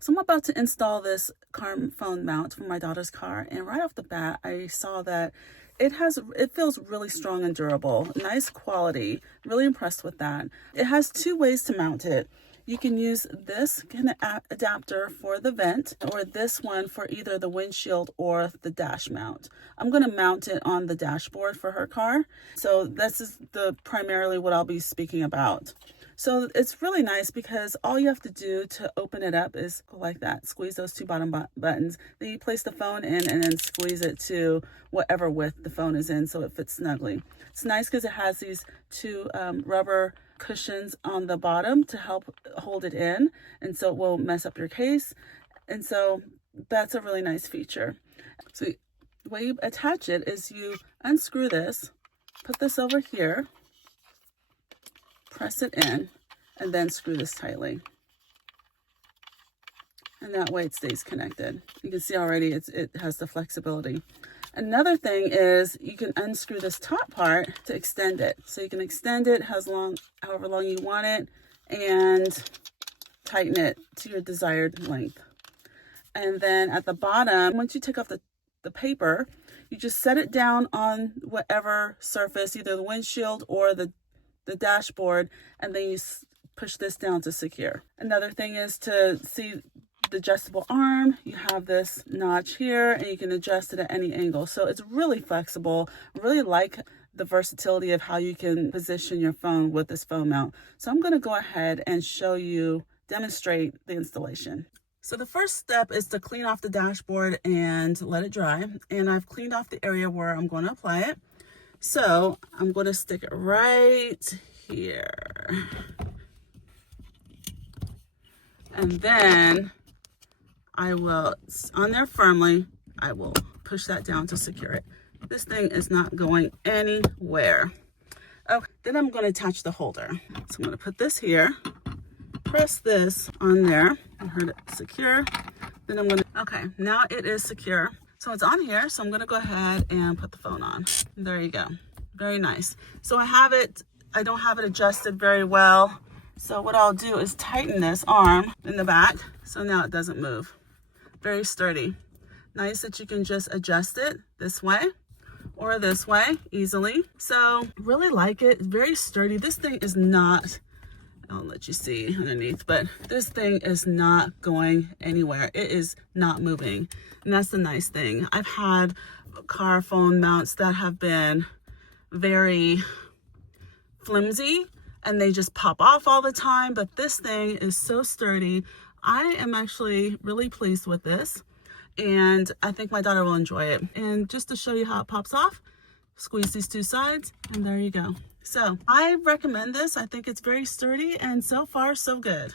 So I'm about to install this car phone mount for my daughter's car, and right off the bat I saw that it feels really strong and durable, nice quality. Really impressed with that. It has two ways to mount it. You can use this kind of adapter for the vent, or this one for either the windshield or the dash mount. I'm going to mount it on the dashboard for her car. So this is primarily what I'll be speaking about. So it's really nice because all you have to do to open it up is go like that, squeeze those two bottom buttons. Then you place the phone in and then squeeze it to whatever width the phone is in so it fits snugly. It's nice because it has these two rubber cushions on the bottom to help hold it in, and so it won't mess up your case. And so that's a really nice feature. So the way you attach it is you unscrew this, put this over here, press it in, and then screw this tightly. And that way it stays connected. You can see already it has the flexibility. Another thing is you can unscrew this top part to extend it. So you can extend it however long you want it, and tighten it to your desired length. And then at the bottom, once you take off the paper, you just set it down on whatever surface, either the windshield or the dashboard, and then you push this down to secure. Another thing is to see the adjustable arm. You have this notch here and you can adjust it at any angle. So it's really flexible. I really like the versatility of how you can position your phone with this phone mount. So I'm going to go ahead and demonstrate the installation. So the first step is to clean off the dashboard and let it dry. And I've cleaned off the area where I'm going to apply it. So I'm going to stick it right here. And then I will, on there firmly, I will push that down to secure it. This thing is not going anywhere. Okay, then I'm going to attach the holder. So I'm going to put this here, press this on there, and heard it secure. Then I'm going to, okay, now it is secure. So it's on here, so I'm going to go ahead and put the phone on. There you go. Very nice. So I don't have it adjusted very well. So what I'll do is tighten this arm in the back so now it doesn't move. Very sturdy. Nice that you can just adjust it this way or this way easily. So really like it. Very sturdy. This thing is not, I'll let you see underneath, but this thing is not going anywhere. It is not moving. And that's the nice thing. I've had car phone mounts that have been very flimsy and they just pop off all the time, but this thing is so sturdy. I am actually really pleased with this, and I think my daughter will enjoy it. And just to show you how it pops off, squeeze these two sides and there you go. So I recommend this. I think it's very sturdy, and so far so good.